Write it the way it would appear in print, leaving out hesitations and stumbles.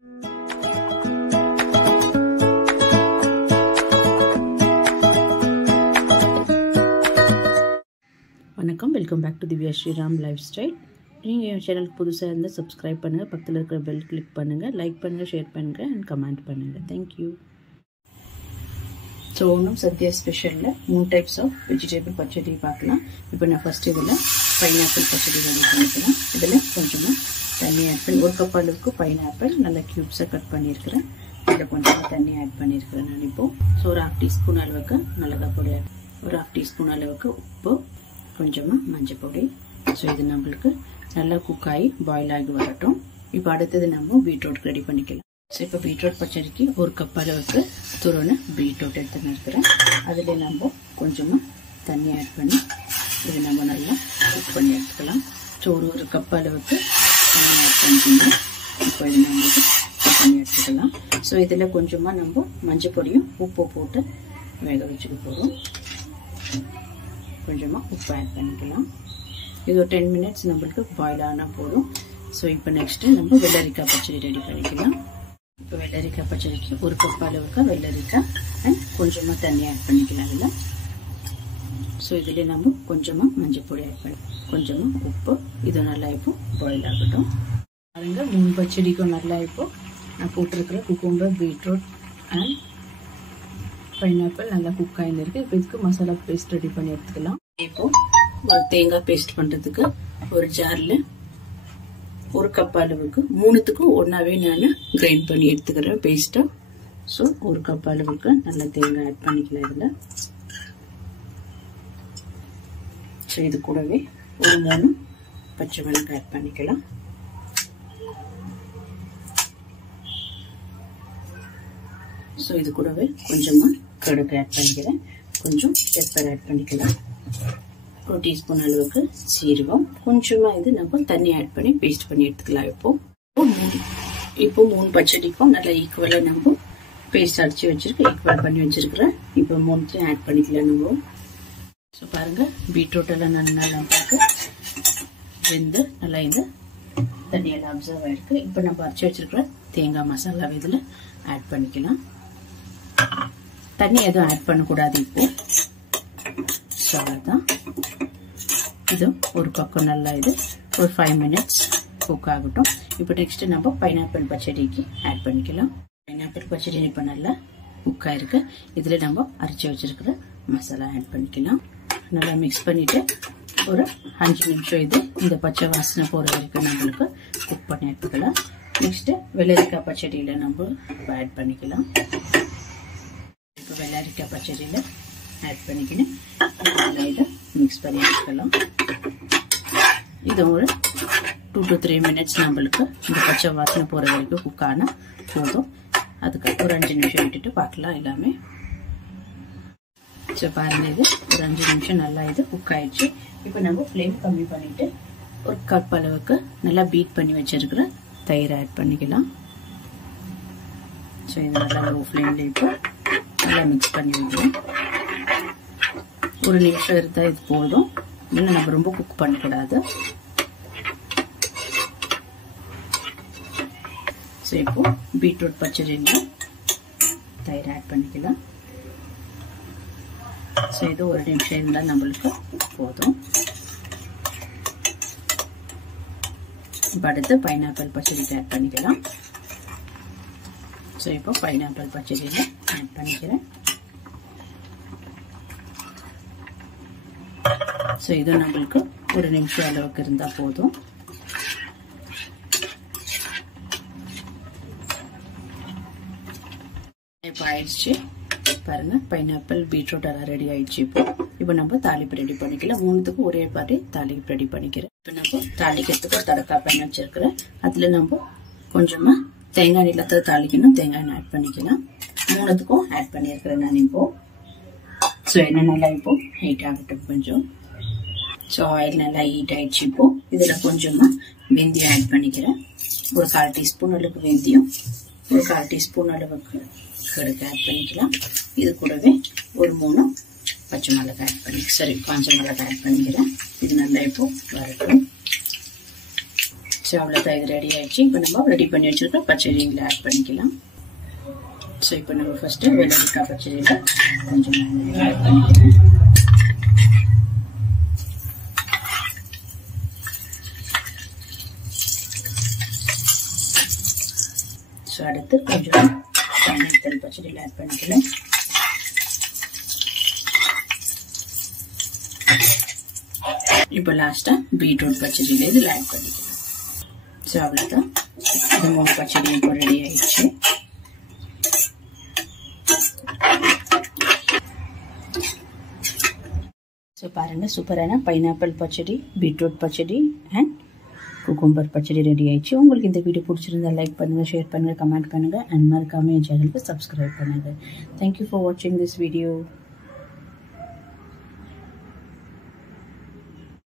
வணக்கம், welcome back to Divya Sriram lifestyle. நீங்கள் என் சேனலுக்கு புதுசாக இருந்தால் சப்ஸ்கிரைப் பண்ணுங்கள், பக்கத்தில் இருக்கிற பெல் கிளிக் பண்ணுங்கள், லைக் பண்ணுங்கள், ஷேர் பண்ணுங்கள் அண்ட் கமெண்ட் பண்ணுங்கள். தேங்க்யூ. ஸோ ஒன்றும் சத்யா ஸ்பெஷலில் 3 டைப்ஸ் ஆஃப் வெஜிடபிள் பச்சடி பார்க்கலாம். இப்போ நான் ஃபஸ்ட்டு இதில் பைனாப்பிள் பச்சடி ரெடி பண்ணிக்கலாம். இதில் கொஞ்சமாக தண்ணி ஆட் பண்ணி 1 கப் அளவுக்கு பைனாப்பிள் நல்லா க்யூப்ஸாக கட் பண்ணியிருக்கிறேன். இதில் கொஞ்சமாக தண்ணி ஆட் பண்ணியிருக்கிறேன் நான் இப்போது. ஸோ ஒரு 1/2 டீஸ்பூன் அளவுக்கு மிளகாய் பொடி, ஒரு 1/2 டீஸ்பூன் அளவுக்கு உப்பு, கொஞ்சமாக மஞ்சள் பொடி. ஸோ இது நம்மளுக்கு நல்லா குக் ஆகி பாயில் ஆகி வரட்டும். இப்போ அடுத்தது நம்ம பீட்ரூட் ரெடி பண்ணிக்கலாம். ஸோ இப்போ பீட்ரூட் பச்சடிக்கு 1 கப் அளவுக்கு துருவன பீட்ரூட் எடுத்துன்னு இருக்கிறேன். அதில் நம்ம கொஞ்சமாக தண்ணி ஆட் பண்ணி இது நம்ம நல்லா குக் பண்ணி எடுத்துக்கலாம். ஸோ ஒரு கப் அளவுக்கு தண்ணி ஆட் பண்ணிக்கலாம். இப்போ இது நம்ம குக் பண்ணி எடுத்துக்கலாம். ஸோ இதில் கொஞ்சமாக நம்ம மஞ்சள் பொடியும் உப்பு போட்டு வேக வச்சுக்க போகிறோம். கொஞ்சமாக உப்பு ஆட் பண்ணிக்கலாம். இது ஒரு 10 மினிட்ஸ் நம்மளுக்கு பாயில் ஆனால் போதும். ஸோ இப்போ நெக்ஸ்ட்டு நம்ம வெள்ளரிக்காய் பச்சடி ரெடி பண்ணிக்கலாம். இப்போ வெள்ளரிக்காய் பச்சடிக்கு 1 கப் அளவுக்கு வெள்ளரிக்காய் அண்ட் கொஞ்சமாக தண்ணி ஆட் பண்ணிக்கலாம் அதில். ஸோ இதில் நம்ம கொஞ்சமாக மஞ்சள் பொடி ஆட் பண்ணி கொஞ்சமாக உப்பு, இது நல்லா இப்போ பாயில் ஆகட்டும். அதுங்க 3 பச்சடிக்கும் நல்லா இப்போ நான் போட்டிருக்கிற குக்கும்பர், பீட்ரூட் அண்ட் பைனாப்பிள் நல்லா குக் ஆகிருக்கு. இப்போ இதுக்கு மசாலா பேஸ்ட் ரெடி பண்ணி எடுத்துக்கலாம். இப்போ ஒரு தேங்காய் பேஸ்ட் பண்றதுக்கு ஒரு ஜார்ல 1 கப் அளவுக்கு 3த்துக்கும் ஒன்னாவே நான் கிரைண்ட் பண்ணி எடுத்துக்கிறேன் பேஸ்ட்டா. ஸோ 1 கப் அளவுக்கு நல்லா தேங்காய் ஆட் பண்ணிக்கலாம் இதுல. ஸோ இது கூடவே ஒரு 3 பச்சை மிளகாய் ஆட் பண்ணிக்கலாம். ஸோ இது கூடவே கொஞ்சமா கடுகு ஆட் பண்ணிக்கிறேன், கொஞ்சம் பெப்பர் ஆட் பண்ணிக்கலாம், 1 டீஸ்பூன் அளவுக்கு சீரகம், கொஞ்சமா இது நம்ம தண்ணி ஆட் பண்ணி பேஸ்ட் பண்ணி எடுத்துக்கலாம். இப்போ 3 பச்சடிக்கும் நல்லா ஈக்குவலா நம்ம பேஸ்ட் அடிச்சு வச்சிருக்கேன், ஈக்குவல் பண்ணி வச்சிருக்கிறேன். இப்போ 3 ஆட் பண்ணிக்கலாம் நம்ம. ஸோ பாருங்க, பீட்ரூட் எல்லாம் நல்லா நமக்கு வெந்து நல்லா இந்த தண்ணியெல்லாம் அப்சர்வ் ஆயிருக்கு. இப்போ நம்ம அரைச்சி வச்சிருக்கிற தேங்காய் மசாலா இதுல ஆட் பண்ணிக்கலாம். தண்ணி எதுவும் ஆட் பண்ணக்கூடாது இப்போ. ஸோ அதான் இது ஒரு பக்கம் நல்லா இது ஒரு 5 மினிட்ஸ் குக் ஆகட்டும். இப்போ நெக்ஸ்ட் நம்ம பைனாப்பிள் பச்சடிக்கு ஆட் பண்ணிக்கலாம். பைனாப்பிள் பச்சடி இப்போ நல்லா குக் ஆயிருக்கு. இதுல நம்ம அரைச்சி வச்சிருக்கிற மசாலா ஆட் பண்ணிக்கலாம். நல்லா மிக்ஸ் பண்ணிட்டு ஒரு 5 நிமிஷம் இது இந்த பச்சை வாசனை போற வரைக்கும் நம்மளுக்கு குக் பண்ணி எடுத்துக்கலாம். நெக்ஸ்ட் வெள்ளரிக்காய் பச்சடியில நம்ம ஆட் பண்ணிக்கலாம். இப்போ வெள்ளரிக்காய் பச்சடியில ஆட் பண்ணிக்கணும், நல்லா இதை மிக்ஸ் பண்ணி எடுத்துக்கலாம். இது ஒரு 2 to 3 மினிட்ஸ் நம்மளுக்கு இந்த பச்சை வாசனை போற வரைக்கும் குக் ஆனா போதும். அதுக்கு ஒரு 5 நிமிஷம் விட்டுட்டு பார்க்கலாம் எல்லாமே. ஸோ பாருங்க, இது ஒரு 5 நிமிஷம் நல்லா இது குக் ஆயிடுச்சு. இப்போ நம்ம ஃப்ளேம் கம்மி பண்ணிட்டு 1 கப் அளவுக்கு நல்லா பீட் பண்ணி வச்சிருக்கிற தயிர் ஆட் பண்ணிக்கலாம். ஸோ இது நல்லா லோ ஃப்ளேம்ல இப்போ நல்லா மிக்ஸ் பண்ணி விடுவோம். ஒரு நிமிஷம் இருந்தால் இது போதும், இன்னும் நம்ம ரொம்ப குக் பண்ணக்கூடாது. ஸோ இப்போ பீட்ரூட் பச்சடியில் தயிர் ஆட் பண்ணிக்கலாம். ஸோ இது ஒரு நிமிஷம் இருந்தால் நம்மளுக்கு போதும். இப்போ அடுத்து பைனாப்பிள் பச்சடிக்கு ஆட் பண்ணிக்கலாம். ஸோ இப்போ பைனாப்பிள் பச்சடியில் ஆட் பண்ணிக்கிறேன். ஸோ இது நம்மளுக்கு ஒரு நிமிஷம் அளவுக்கு இருந்தால் போதும். இப்போ ஆயிடுச்சு பாருங்க, பைனாப்பிள் பீட்ரூட் எல்லாம் ரெடி ஆயிடுச்சு. இப்போ நம்ம தாளிப்பு ரெடி பண்ணிக்கலாம். 3த்துக்கும் ஒரே மாதிரி தாளிப்பு ரெடி பண்ணிக்கிறேன். இப்போ நம்ம தாளிக்கிறதுக்கு ஒரு தடக்காய் பேன் வச்சிருக்கிறேன். அதுல நம்ம கொஞ்சமா தேங்காய் நிலத்தை தாளிக்கணும், தேங்காய் ஆட் பண்ணிக்கலாம். 3த்துக்கும் ஆட் பண்ணியிருக்கிறேன் நான் இப்போ. ஸோ என்ன நல்லா இப்போ ஹீட் ஆகட்டும் கொஞ்சம். ஸோ ஆயில் நல்லா ஹீட் ஆயிடுச்சு. இப்போ இதுல கொஞ்சமா வெந்தயம் ஆட் பண்ணிக்கிறேன். ஒரு 1/4 டீஸ்பூன் அளவுக்கு வெந்தயம், ஒரு 1/4 டீஸ்பூன் அளவுக்கு கடுகு ஆட் பண்ணிக்கலாம். இது கூடவே ஒரு 3 பச்சை மிளகாய் ஆட் பண்ணி காஞ்ச மிளகாய் ஆட் பண்ணிக்கிறேன். இது நல்லா இப்போ வரட்டும். ஸோ அவ்வளோதான், இது ரெடி ஆயிடுச்சு. இப்போ நம்ம ரெடி பண்ணி வச்சிருக்க பச்சடியில் ஆட் பண்ணிக்கலாம். ஸோ இப்போ நம்ம ஃபர்ஸ்ட்டு வெள்ளரிக்காய் பச்சடியில் கொஞ்சம் ஆட் பண்ணிக்கலாம். ஸோ அடுத்து கொஞ்சம் பைனாப்பிள் பச்சடியில் ஆட் பண்ணிக்கலாம். இப்போ லாஸ்டா பீட்ரூட் பச்சடியில் இதில் ஆட் பண்ணிக்கலாம். ஸோ அவ்வளோதான், இது 3 பச்சடி இப்போ ரெடி ஆயிடுச்சு. ஸோ பாருங்கள், சூப்பரான pineapple pachadi, beetroot pachadi and cucumber pachadi ready ஆயிடுச்சு. உங்களுக்கு இந்த வீடியோ பிடிச்சிருந்தா லைக் பண்ணுங்கள், ஷேர் பண்ணுங்கள், கமெண்ட் பண்ணுங்கள் அண்ட் மறக்காம என் சேனலுக்கு சப்ஸ்கிரைப் பண்ணுங்கள். தேங்க்யூ ஃபார் வாட்சிங் திஸ் வீடியோ.